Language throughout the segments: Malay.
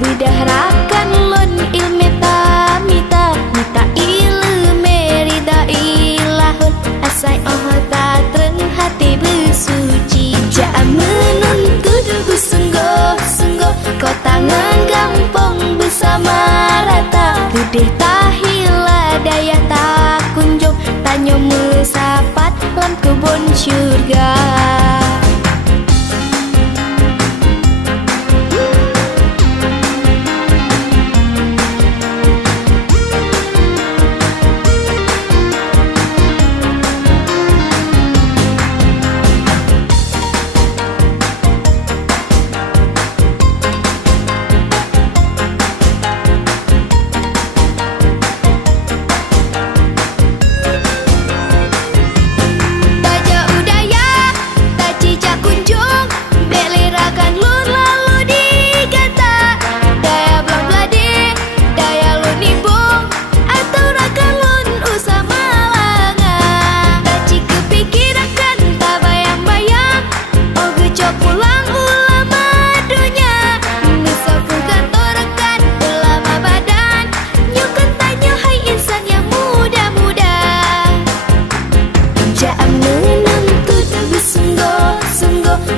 Bidahrakan lon ilme tamita mita ilme rida ilahun asai ta tereng hati bersuci ja menuntut bersungguh-sungguh kau tangan gampang bersama rata gede tahila daya tak kunjung tanya mesapat lam kebun syurga.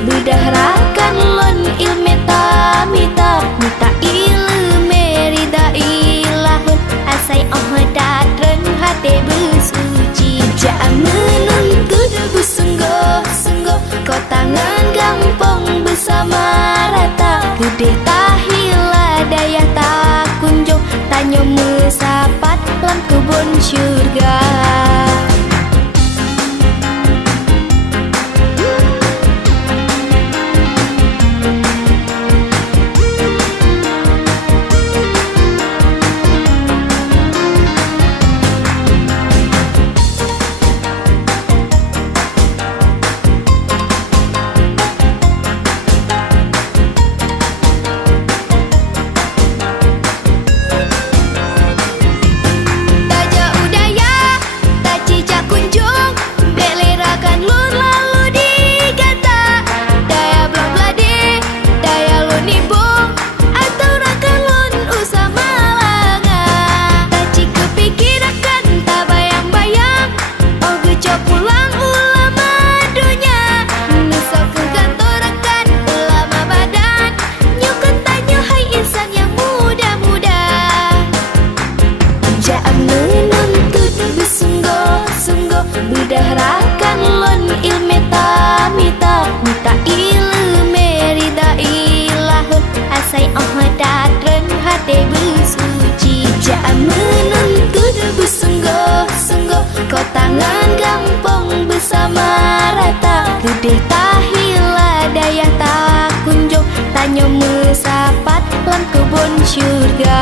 Bidahrakan lon ilme tamita mita ilme rida ilahun asai datren hati bersuci ja menuntut bersungguh-sungguh kau tangan gampang bersama rata gede tahila daya tak kunjung tanya mesapat lam kebun syurga. Bidahrakan lon ilme tamita mita ilme rida ilahun asai datren hati bersuci ja menuntut bersungguh-sungguh kau tangan gampang bersama rata gede tahila daya tak kunjung tanya mesapat lam kebun syurga.